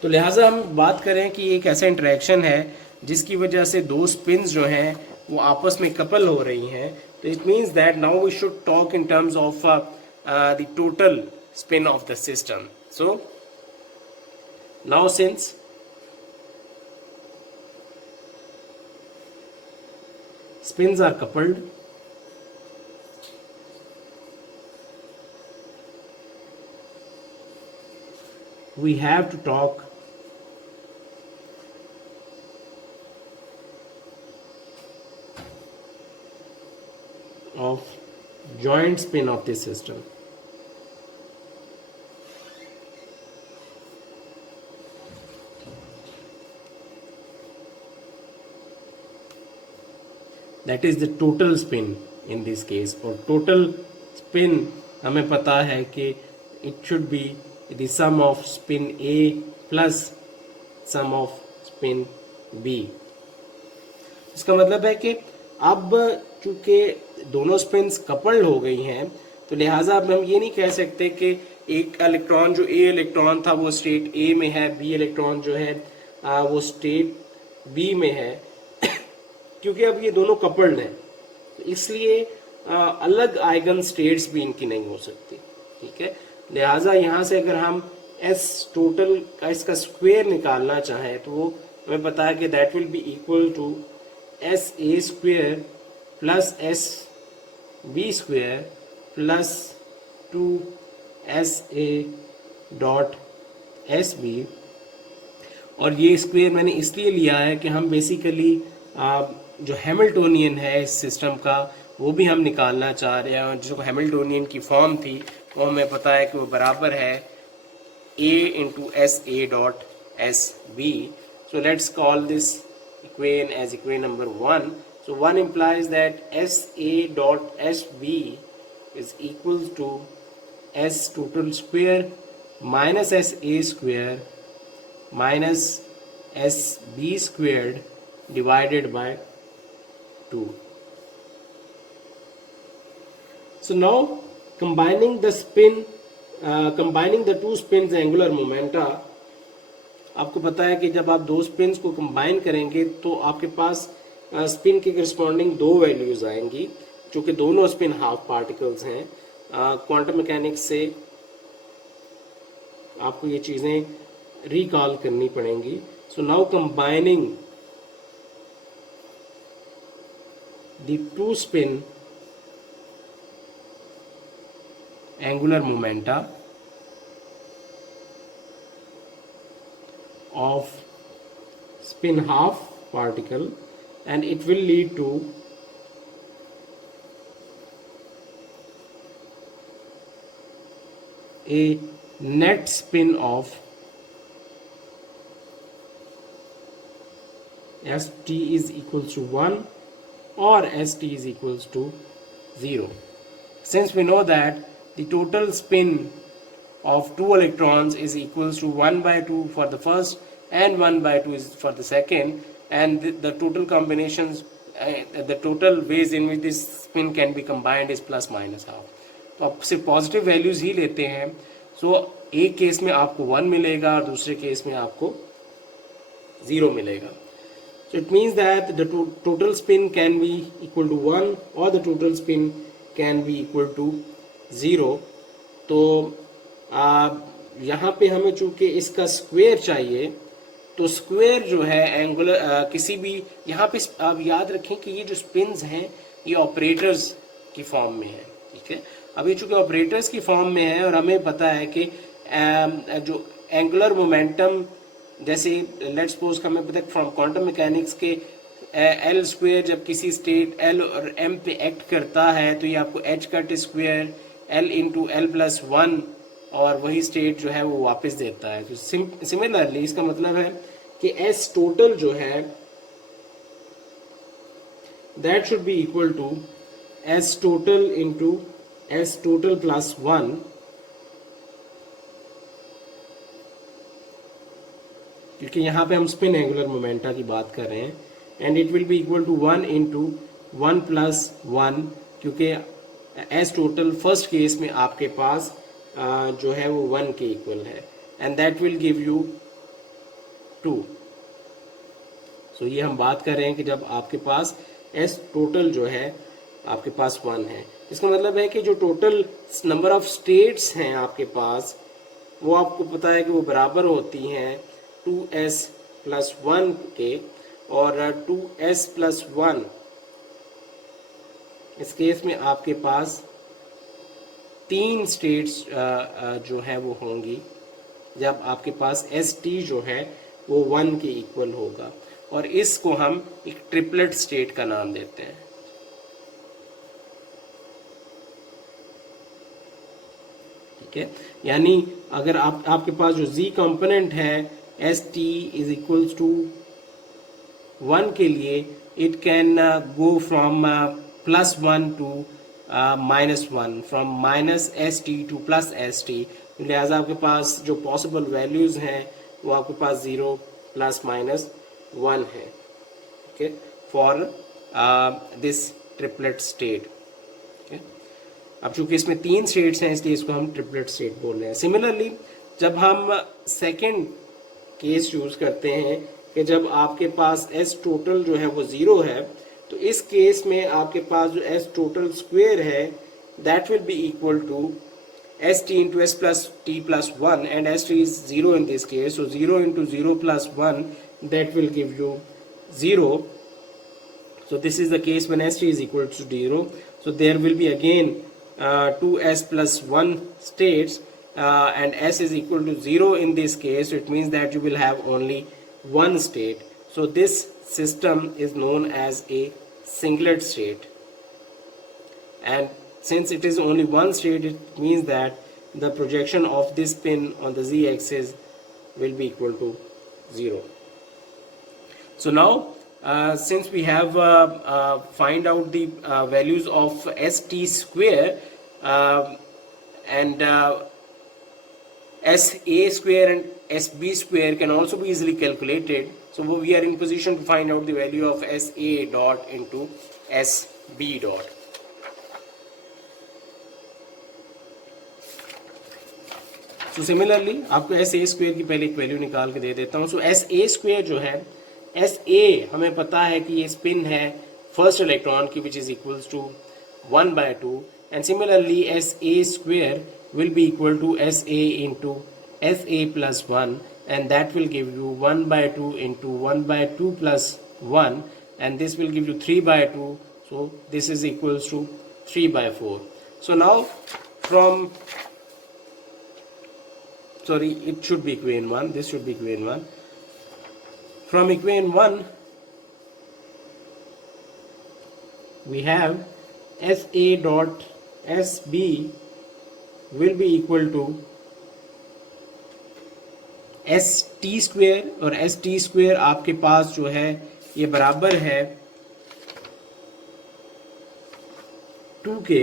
तो लिहाजा हम बात करें कि एक ऐसा interaction है जिसकी वजह से दो स्पिन्स जो हैं वो आपस में कपल हो रही हैं, तो it means that now we should talk in terms of the total spin of the system. So now since spins are coupled, we have to talk of joint spin of this system. That is the total spin in this case. और total spin हमें पता है कि it should be the sum of spin A plus sum of spin B. इसका मतलब है कि अब चूंकि दोनों स्पिन्स कपल्ड हो गई हैं, तो लिहाजा अब हम ये नहीं कह सकते कि एक इलेक्ट्रॉन जो ए इलेक्ट्रॉन था वो स्टेट ए में है, बी इलेक्ट्रॉन जो है वो स्टेट बी में है, क्योंकि अब ये दोनों कपल्ड हैं, तो इसलिए अलग आइगन स्टेट्स भी इनकी नहीं हो सकती। ठीक है, लिहाजा यहाँ से अगर हम एस टोटल का इसका स्क्वायर निकालना चाहें तो वो हमें पता है कि that will be equal to S A square plus S B square plus 2 SA dot S B. और ये स्क्वायर मैंने इसलिए लिया है कि हम बेसिकली जो हैमिल्टोनियन है इस सिस्टम का वो भी हम निकालना चाह रहे हैं, जो हैमिल्टोनियन की फॉर्म थी वो हमें पता है कि वो बराबर है A into S A dot S B. So let's call this equation as equation number 1. So 1 implies that SA dot SB is equal to S total square minus SA square minus SB squared divided by 2. So now combining the two spins angular momenta, आपको पता है कि जब आप दो spins को combine करेंगे तो आपके पास स्पिन के करस्पॉन्डिंग दो वैल्यूज आएंगी, चूंकि दोनों स्पिन हाफ पार्टिकल्स हैं। क्वांटम मैकेनिक्स से आपको ये चीजें रिकॉल करनी पड़ेंगी। So now combining the two spin angular momenta of spin half particle, and it will lead to a net spin of St is equals to 1 or St is equals to 0. Since we know that the total spin of two electrons is equals to 1 by 2 for the first and 1 by 2 is for the second, and the total combinations, the total ways in which this spin can be combined is plus minus half. तो आप सिर्फ positive values ही लेते हैं, सो एक case में आपको 1 मिलेगा और दूसरे केस में आपको 0 मिलेगा. So it means that the total spin can be equal to 1 or the total spin can be equal to 0. तो यहाँ पे हमें चूंकि इसका स्क्वायर चाहिए, तो स्क्वायर जो है एंगुलर किसी भी, यहाँ पे आप याद रखें कि ये जो स्पिन्स हैं ये ऑपरेटर्स की फॉर्म में है. ठीक है, अब ये चूंकि ऑपरेटर्स की फॉर्म में है और हमें पता है कि जो एंगुलर मोमेंटम, जैसे लेट्स सपोज हमें पता है फ्रॉम क्वांटम मैकेनिक्स के एल स्क्वायर जब किसी स्टेट एल और एम पे एक्ट करता है तो ये आपको H cut square L into L plus 1 और वही स्टेट जो है वो वापस देता है. तो सिमिलरली इसका मतलब है कि एस टोटल जो है that should be equal to S total into S total plus 1, क्योंकि यहाँ पे हम स्पिन एंगुलर मोमेंटा की बात कर रहे हैं, and it will be equal to 1 into 1 plus 1, क्योंकि एस टोटल फर्स्ट केस में आपके पास जो है वो 1 के इक्वल है, and that will give you 2. सो ये हम बात कर रहे हैं कि जब आपके पास S टोटल जो है आपके पास 1 है। इसका मतलब है कि जो टोटल नंबर ऑफ स्टेट्स हैं आपके पास, वो आपको पता है कि वो बराबर होती हैं 2s प्लस 1 के, और 2s प्लस 1 इस केस में आपके पास 3 स्टेट्स जो है वो होंगी जब आपके पास एस टी जो है वो 1 के इक्वल होगा, और इसको हम एक ट्रिपलेट स्टेट का नाम देते हैं। ठीक है, यानी अगर आपके पास जो z कंपोनेंट है S T is equals to 1 के लिए, it can go from +1 to -1, from minus S T to plus S T. लिहाजा आपके पास जो पॉसिबल वैल्यूज हैं वो आपके पास 0 प्लस माइनस 1 है। Okay, for this triplet state. अब चूंकि इसमें 3 स्टेट्स हैं इसलिए इसको हम ट्रिपलेट स्टेट बोल रहे हैं। सिमिलरली जब हम सेकंड केस यूज करते हैं कि जब आपके पास एस टोटल जो है वो 0 है, तो इस केस में आपके पास जो एस टोटल स्क्वायर है that will be equal to S T into S plus T plus 1, and S T is 0 in this case, so 0 into 0 plus 1 that will give you 0. So this is the case when st is equal to 0. So there will be again 2s plus 1 states, and s is equal to 0 in this case, so it means that you will have only one state. So this system is known as a singlet state, and since it is only one state, it means that the projection of this pin on the z-axis will be equal to 0. So now since we have find out the values of st square and sa square and sb square can also be easily calculated, so we are in position to find out the value of sa dot into sb dot. So similarly आपको S A square की पहले एक value निकाल के दे देता हूँ। सो S A square जो है, एस ए हमें पता है कि ये स्पिन है फर्स्ट इलेक्ट्रॉन की which is equals to 1/2, and similarly S A square will be equal to S A into S A plus 1, and that will give you 1/2 into 1/2 plus 1, and this will give you 3/2, so this is equals to 3/4. So now from sorry, it should be equation 1, this should be equation 1. From equation 1 we have SA dot SB will be equal to ST square, और ST square आपके पास जो है ये बराबर है 2 के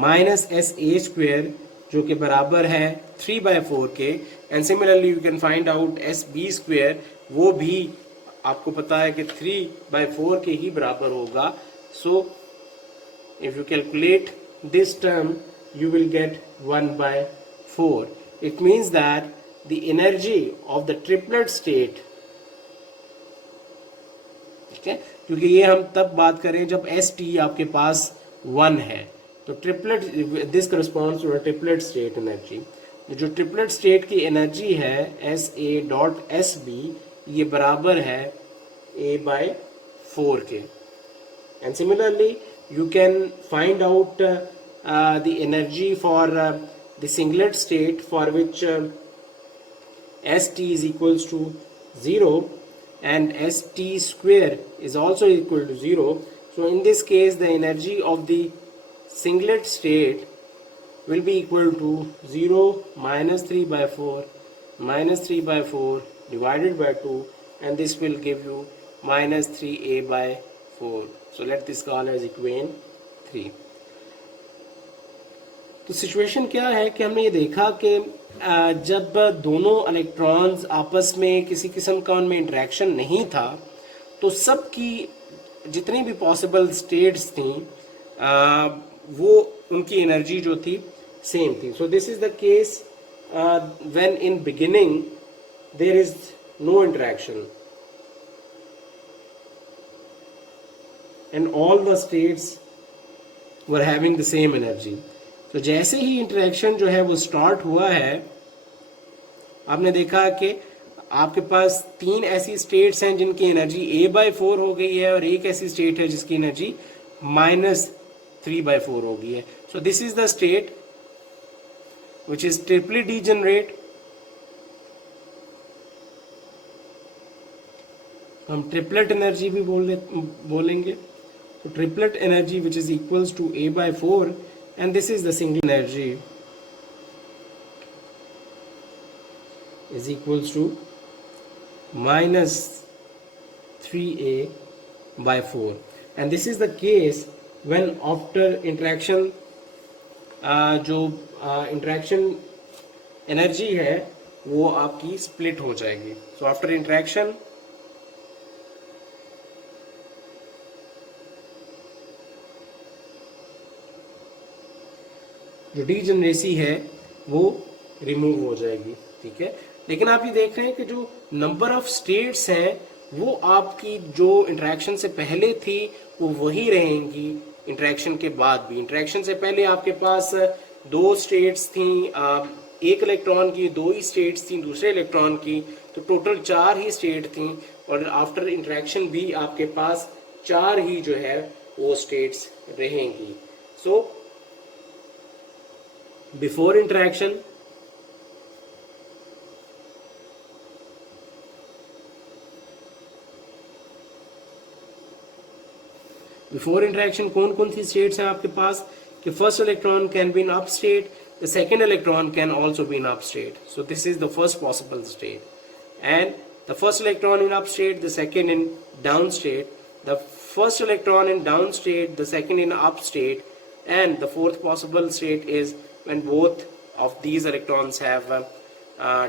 minus S A square जो कि बराबर है 3/4 के, and similarly you can find out S B square, वो भी आपको पता है कि 3/4 के ही बराबर होगा. So if you calculate this term you will get 1/4. It means that the energy of the triplet state, ठीक है, क्योंकि ये हम तब बात करें जब st आपके पास 1 है, तो triplet this corresponds to triplet state energy. जो ट्रिपलेट स्टेट की एनर्जी है S A dot S B, ये बराबर है a/4 के. And similarly you can find out the energy for the singlet state, for which st is equals to 0 and st square is also equal to 0. So in this case the energy of the singlet state will be equal to 0 minus 3/4 minus 3/4 divided by 2, and this will give you minus 3a/4. So let this call as equation 3. तो situation क्या है कि हमने ये देखा कि जब दोनों इलेक्ट्रॉन्स आपस में किसी किस्म का उनमें इंटरेक्शन नहीं था, तो सबकी जितनी भी पॉसिबल स्टेट्स थी वो उनकी एनर्जी जो थी सेम थी. So this is the case when in beginning there is no interaction. and all the states were having the same energy. तो जैसे ही इंटरेक्शन जो है वो स्टार्ट हुआ है, आपने देखा कि आपके पास 3 ऐसी स्टेट्स हैं जिनकी एनर्जी a/4 हो गई है, और एक ऐसी स्टेट है जिसकी एनर्जी -3/4 हो गई है. So this is the state which is triply degenerate. हम ट्रिपलेट एनर्जी भी बोलेंगे. तो triplet energy which is equals to a/4, and this is the single energy is equals to -3a/4, and this is the case when after interaction जो interaction energy है वो आपकी split हो जाएगी. So after interaction जो degeneracy है वो remove हो जाएगी. ठीक है, लेकिन आप ये देख रहे हैं कि जो नंबर ऑफ स्टेट्स हैं वो आपकी जो इंटरेक्शन से पहले थी वो वही रहेंगी इंटरेक्शन के बाद भी. इंटरेक्शन से पहले आपके पास 2 स्टेट्स थी, एक इलेक्ट्रॉन की 2 ही स्टेट्स थी दूसरे इलेक्ट्रॉन की, तो टोटल 4 ही स्टेट थी. और आफ्टर इंटरेक्शन भी आपके पास 4 ही जो है वो स्टेट्स रहेंगी. So before interaction before interaction कौन कौन सी स्टेट्स हैं आपके पास कि first electron can be in up state, the second electron can also be in up state. So this is the first possible state, and the first electron in up state, the second in down state, the first electron in down state, the second in up state, and the fourth possible state is when both of these electrons have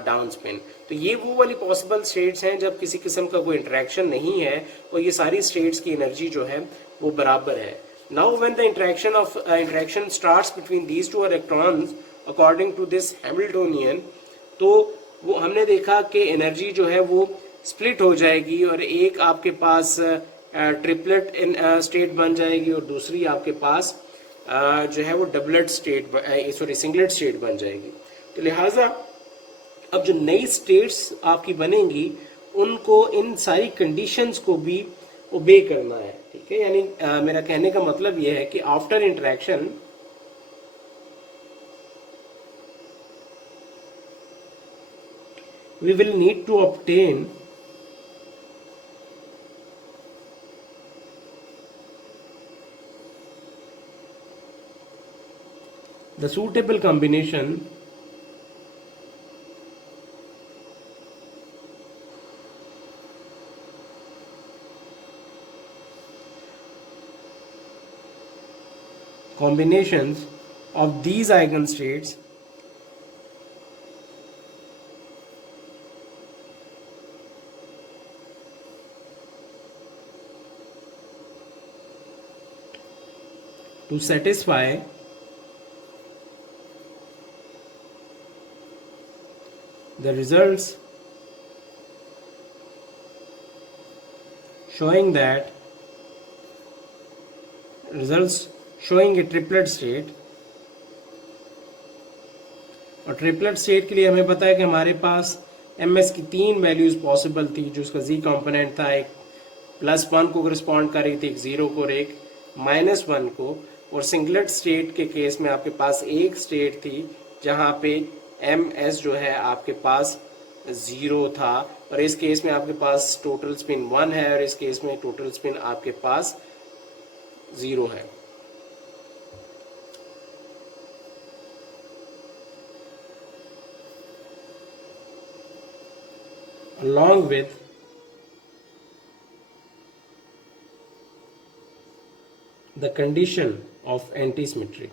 down spin. तो ये वो वाली possible states हैं जब किसी किस्म का कोई इंटरेक्शन नहीं है और ये सारी स्टेट्स की एनर्जी जो है वो बराबर है. Now when the interaction starts between these two electrons according to this Hamiltonian, तो वो हमने देखा कि एनर्जी जो है वो स्प्लिट हो जाएगी और एक आपके पास ट्रिपलेट स्टेट बन जाएगी और दूसरी आपके पास जो है वो डबलेट स्टेट सिंगलेट स्टेट बन जाएगी. तो लिहाजा अब जो नई स्टेट्स आपकी बनेंगी उनको इन सारी कंडीशंस को भी ओबे करना है. ठीक है, यानी मेरा कहने का मतलब यह है कि after interaction we will need to obtain the suitable combination combinations of these eigenstates to satisfy the results showing a triplet state. और ट्रिपलेट स्टेट के लिए हमें पता है कि हमारे पास ms की 3 वैल्यूज पॉसिबल थी, जो उसका z कंपोनेंट था. एक +1 को रिस्पॉन्ड कर रही थी, एक 0 को और एक -1 को. और सिंगलेट स्टेट के केस में आपके पास एक स्टेट थी जहां पे ms जो है आपके पास 0 था, और इस केस में आपके पास टोटल स्पिन 1 है और इस केस में टोटल स्पिन आपके पास 0 है. along with the condition of antisymmetry.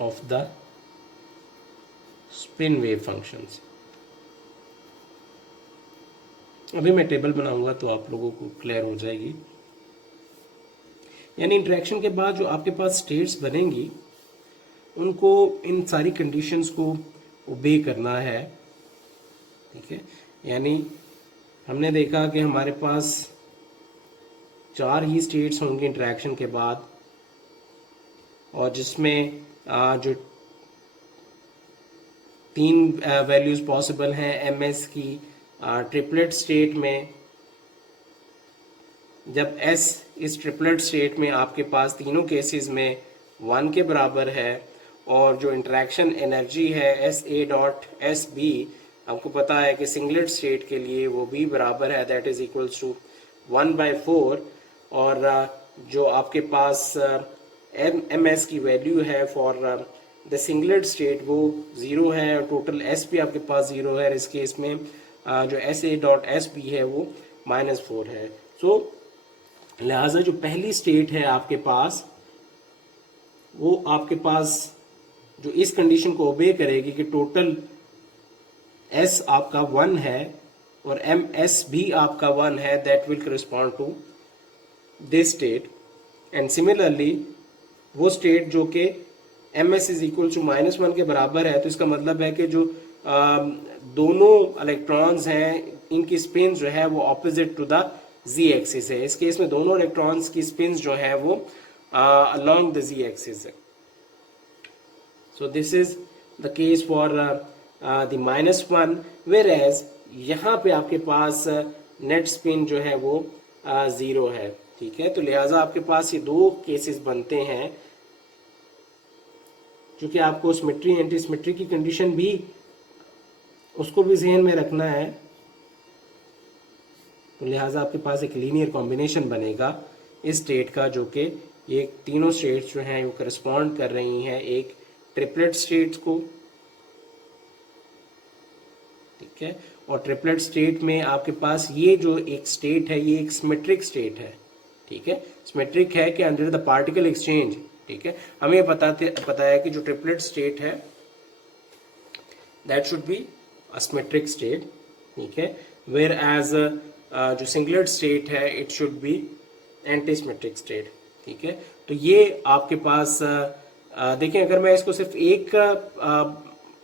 Of the spin wave functions. अभी मैं टेबल बनाऊंगा तो आप लोगों को क्लियर हो जाएगी. यानी इंटरेक्शन के बाद जो आपके पास स्टेट्स बनेंगी उनको इन सारी कंडीशंस को ओबे करना है, ठीक है। यानी हमने देखा कि हमारे पास 4 ही स्टेट्स होंगे इंटरेक्शन के बाद, और जिसमें जो 3 वैल्यूज पॉसिबल हैं एमएस की ट्रिपलेट स्टेट में। जब एस इस ट्रिपलेट स्टेट में आपके पास तीनों केसेस में 1 के बराबर है, और जो इंटरेक्शन एनर्जी है S A dot S B, आपको पता है कि सिंगलेट स्टेट के लिए वो भी बराबर है, दैट इज इक्वल्स टू 1/4। और जो आपके पास एम एस की वैल्यू है फॉर द सिंगलेट स्टेट वो 0 है, और टोटल एस भी आपके पास 0 है। इस केस में जो S A dot S B है वो -4 है। सो लिहाजा जो पहली स्टेट है आपके पास, वो आपके पास जो इस कंडीशन को ओबे करेगी कि टोटल एस आपका 1 है और एम एस भी आपका 1 है, that will correspond to this state. And similarly वो स्टेट जो कि M S is equal to -1 के बराबर है, तो इसका मतलब है कि जो दोनों इलेक्ट्रॉन्स हैं इनकी स्पिन जो है वो opposite to the Z axis है। इस केस में दोनों इलेक्ट्रॉन्स की स्पिन जो है वो अलोंग द जी एक्सिस है। So this is the case for the -1, where as यहाँ पे आपके पास नेट स्पिन जो है वो 0 है, ठीक है। तो लिहाजा आपके पास ये 2 केसेस बनते हैं, क्योंकि आपको सिमेट्री एंटी सिमेट्री की कंडीशन भी उसको भी ज़हन में रखना है। तो लिहाजा आपके पास एक लीनियर कॉम्बिनेशन बनेगा इस स्टेट का, जो कि ये तीनों स्टेट्स जो हैं वो करस्पॉन्ड कर रही हैं एक ट्रिपलेट स्टेट्स को, ठीक है। और ट्रिपलेट स्टेट में आपके पास ये जो एक स्टेट है ये एक सिमेट्रिक स्टेट है, ठीक है। सिमेट्रिक है कि अंडर द पार्टिकल एक्सचेंज, ठीक है। हमें पता है कि जो ट्रिपलेट स्टेट है that should be a symmetric state, ठीक है। वेयर एज जो सिंगलेट स्टेट है it should be anti symmetric state, ठीक है। तो ये आपके पास देखें, अगर मैं इसको सिर्फ एक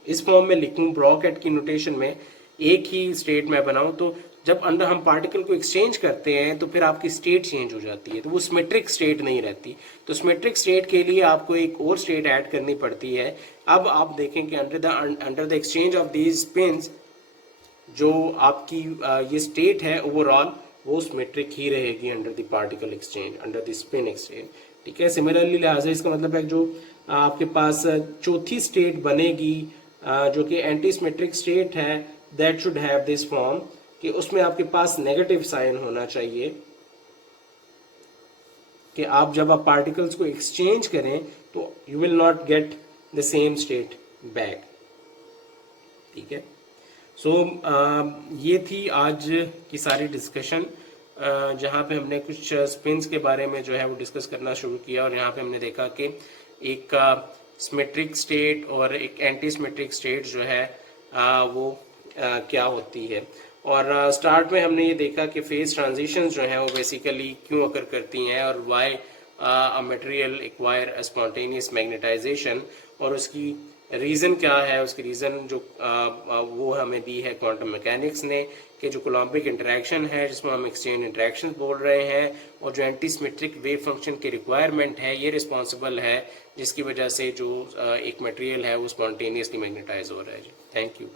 इस फॉर्म में लिखूं ब्रॉकेट की नोटेशन में, एक ही स्टेट में बनाऊं, तो जब अंदर हम पार्टिकल को एक्सचेंज करते हैं तो फिर आपकी स्टेट चेंज हो जाती है, तो वो सिमेट्रिक स्टेट नहीं रहती। तो सिमेट्रिक स्टेट के लिए आपको एक और स्टेट ऐड करनी पड़ती है। अब आप देखें कि under the exchange of these spins जो आपकी ये स्टेट है ओवरऑल वो सिमेट्रिक ही रहेगी under the particle exchange, under the spin exchange, ठीक है। सिमिलरली लिहाजा इसका मतलब है जो आपके पास चौथी स्टेट बनेगी जो कि एंटी सिमेट्रिक स्टेट है, that should have this form, कि उसमें आपके पास नेगेटिव साइन होना चाहिए, कि आप जब आप पार्टिकल्स को एक्सचेंज करें तो you will not get the same state back, ठीक है। सो ये थी आज की सारी डिस्कशन, जहाँ पे हमने कुछ स्पिन्स के बारे में जो है वो डिस्कस करना शुरू किया, और यहाँ पे हमने देखा कि एक सिमेट्रिक स्टेट और एक एंटी सिमेट्रिक स्टेट जो है वो क्या होती है। और स्टार्ट में हमने ये देखा कि फेज ट्रांजिशंस जो हैं वो बेसिकली क्यों अकर करती हैं, और why a material acquire a spontaneous magnetisation, और उसकी रीज़न क्या है। उसकी रीज़न जो वो हमें दी है क्वांटम मैकेनिक्स ने, कि जो कोलम्बिक इंटरेक्शन है जिसमें हम एक्सचेंज इंटरेक्शन बोल रहे हैं, और जो एंटी सिमेट्रिक वेव फंक्शन की रिक्वायरमेंट है ये रिस्पॉन्सिबल है जिसकी वजह से जो एक मटेरियल है वो स्पॉन्टेनियसली मैग्नेटाइज हो रहा है। जी, थैंक यू।